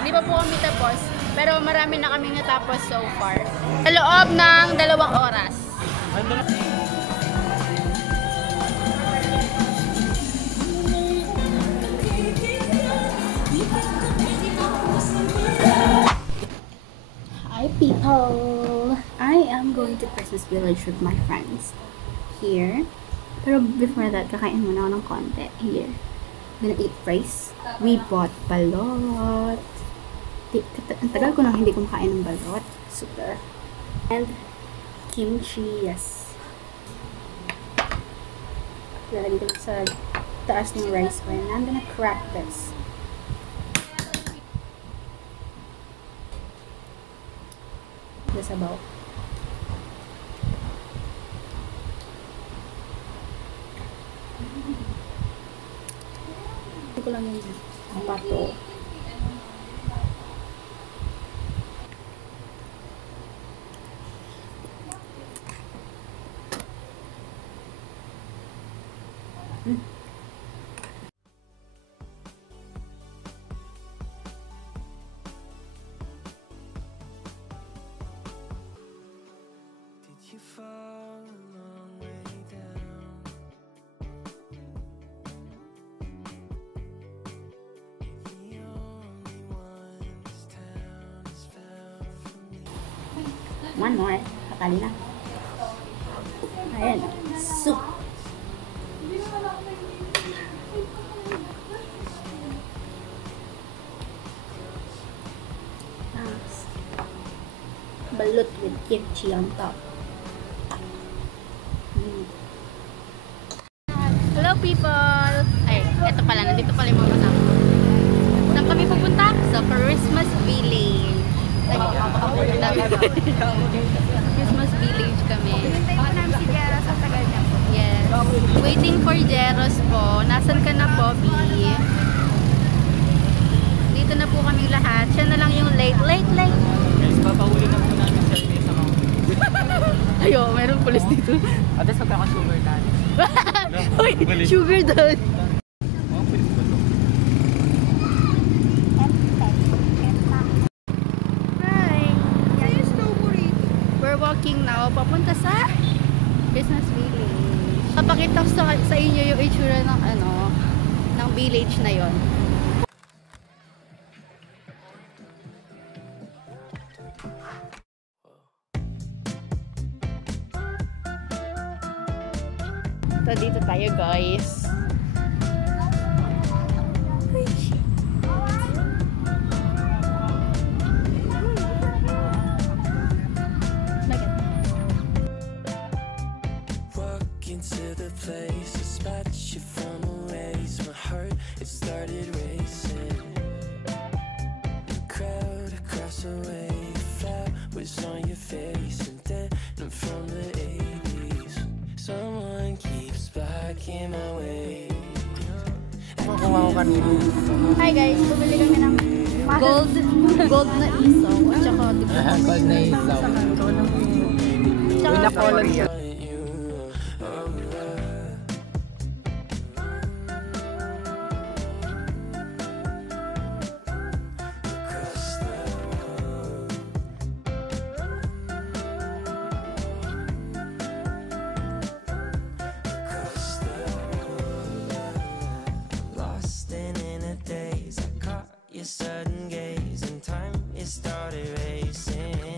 Hindi pa po kami tapos, pero marami na kaming natapos so far. Sa loob ng 2 oras. Hi people! I am going to Christmas Village with my friends here. Pero before that, kakain muna ako ng konti here. Gonna eat rice. We bought balot. Ang tagal ko na hindi kumakain ng balot. Super. And kimchi, yes. Lalagay ko sa taas ng rice ko. And I'm gonna crack this. This about. Ito ko lang yung pato. One more. Kakali na. Ayan. Soup. Nice. Balut with kimchi on top. Hello people! Ay, eto pala. Nandito pala yung mga kasama. Saan kami pupunta? Sa Christmas Village. Christmas Village kami. Hintayin namin si Jeros sa tagal niya po. Yes. Waiting for Jeros po. Nasaan ka na po, B? Dito na po kami lahat. Siya na lang yung late. Guys, papahuli na po namin sa Elmia sa mountain. Ayo, mayroong pulis dito. Ate, magkaka-sugar daddy. Uy, sugar doon. Walking now, papunta sa Christmas Village. Papakita ko sa inyo yung itsura ng ng village na yon. So dito tayo, guys. To the place, a spot you from a ways. My heart, it started racing. The crowd across the way, flat was on your face, and then from the 80s, someone keeps blocking my way. Hi guys, bumili kami ng gold na isaw at saka gold na isaw. tsaka siya. Your sudden gaze and time, it started racing.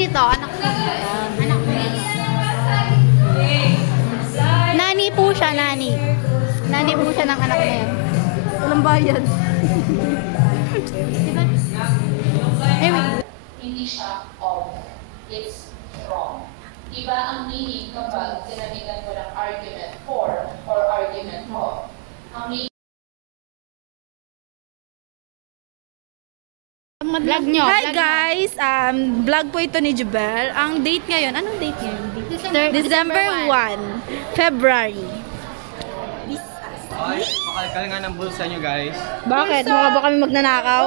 nito? Anak ko. Anak ko. Nani po siya, nani. Nani po siya ng anak na yan. Walang bayad. Diba? Anyway. Hindi siya of, it's wrong. Iba ang meaning kapag ginamitan mo ng argument for or argument of. Ang meaning Vlog nyo. Hi guys! Vlog po ito ni Jubel. Ang date ngayon, anong date ngayon? December 1, February. Ay, pakalkal nga ng bulsa nyo guys. Bakit? Mukha ba kami magnanakaw?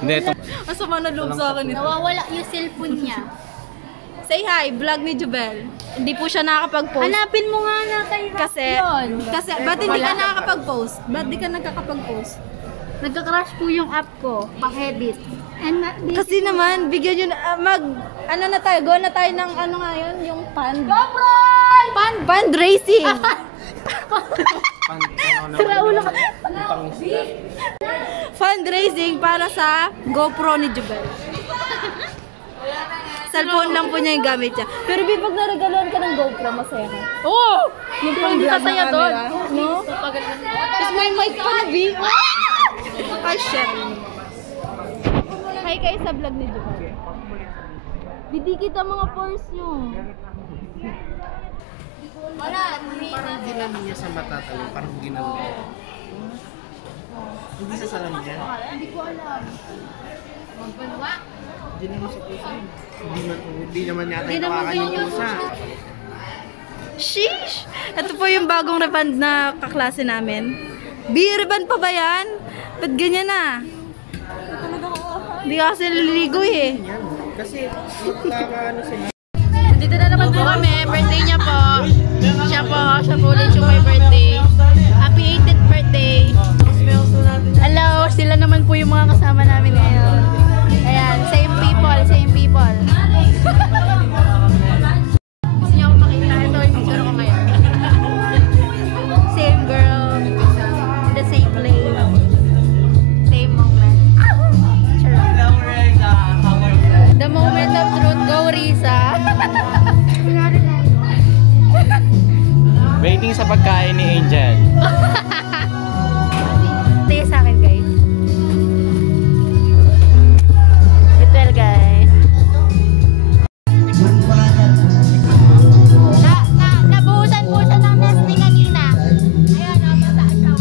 Hindi, ito. Ang sama na loob sa akin ito. Nawawala yung cellphone niya. Say hi, vlog ni Jubel. Hindi po siya nakakapag-post. Hanapin mo nga na kay Kasi, ba't hindi ka nakakapag-post? Ba't di ka nagkakapag-post? Nagka-crash po yung app ko, pang-edit. And Kasi naman, bigyan yun, ano na tayo, go na tayo ng ano nga yun, yung fundraising. Sira-ulo ka. Fundraising para sa GoPro ni Jubel. Cellphone lang po niya yung gamit niya. Pero Bi, pag naregaluhan ka ng GoPro, masaya ka. Oo! Yung Hindi kasaya doon. No? Tapos may mic pa na, Bi. Ay, shit. Hi kayo sa vlog ni Jubel. Bidi kita mga pores nyo. Parang ginano niya sa mata talaga, parang ginano. Hindi sa salamin yan. Hindi ko alam. Magbanwa. Ginano sa pusa. Hindi naman yata yung kawakan yung pusa. Sheesh! Ito po yung bagong reband na kaklase namin. Reband pa ba yan? Ba't ganyan na? Hindi ka kasi naliligo eh. Yan. Kasi, magkakaano sila. Dito na naman po kami. Birthday niya po. Siya po ulit yung may birthday. Happy 18th birthday. Hello, sila naman po yung mga kasama namin ngayon. Ayan, same people, same people. Gusto niyo ako makita? Ito yung picture ko ngayon. Same girl, in the same place, same moment. The moment of truth, go Risa. Waiting sa pagkain ni Angel. Tingin sa akin, guys. Ito guys. Nabuhusan po siya ng nesting kanina. Ayan, mataas siya.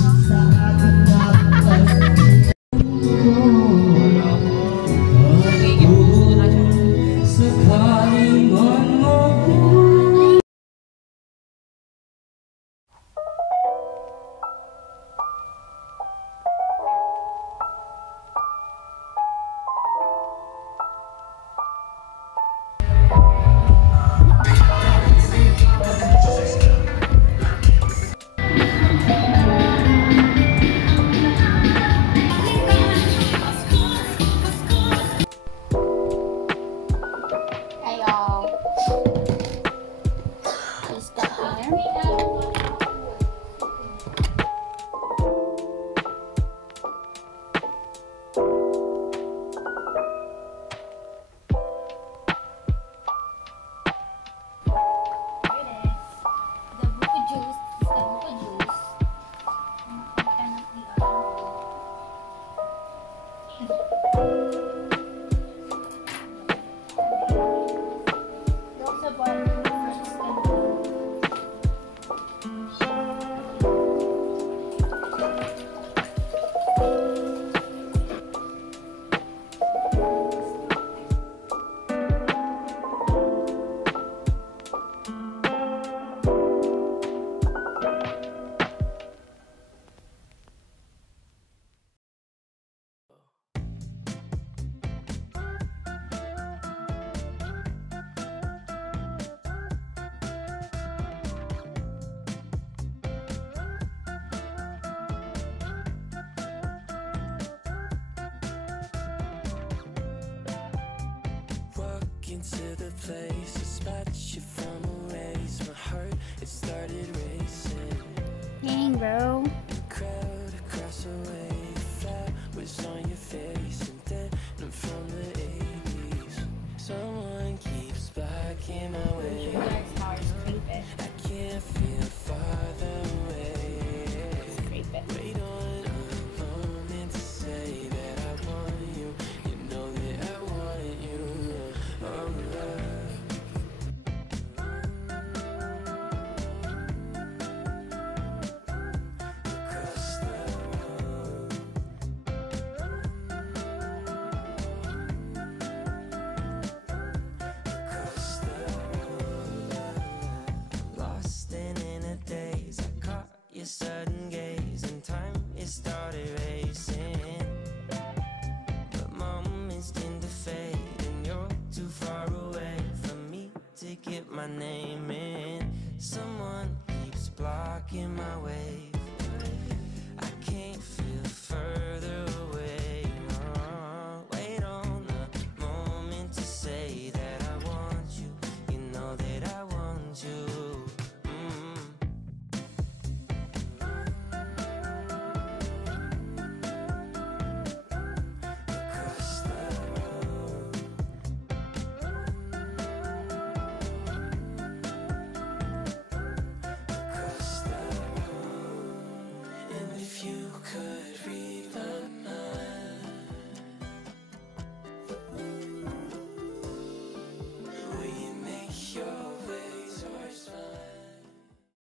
Ayo. Just got here. The buko juice. Into the place, a spot you from a ways. My heart, it started racing. Dang, bro. Crowd across the way, flat was on your face, and then I'm from the 80s. Someone keeps blocking my way. I can't feel farther away. Wait on a moment to say that I want you. You know that I want you. Oh, love. Across the road. Across the road. Lost in a daze. I caught your sudden gaze, and time it started racing. But moments tend to fade, and you're too far away from me to get my name in. Someone keeps blocking my way.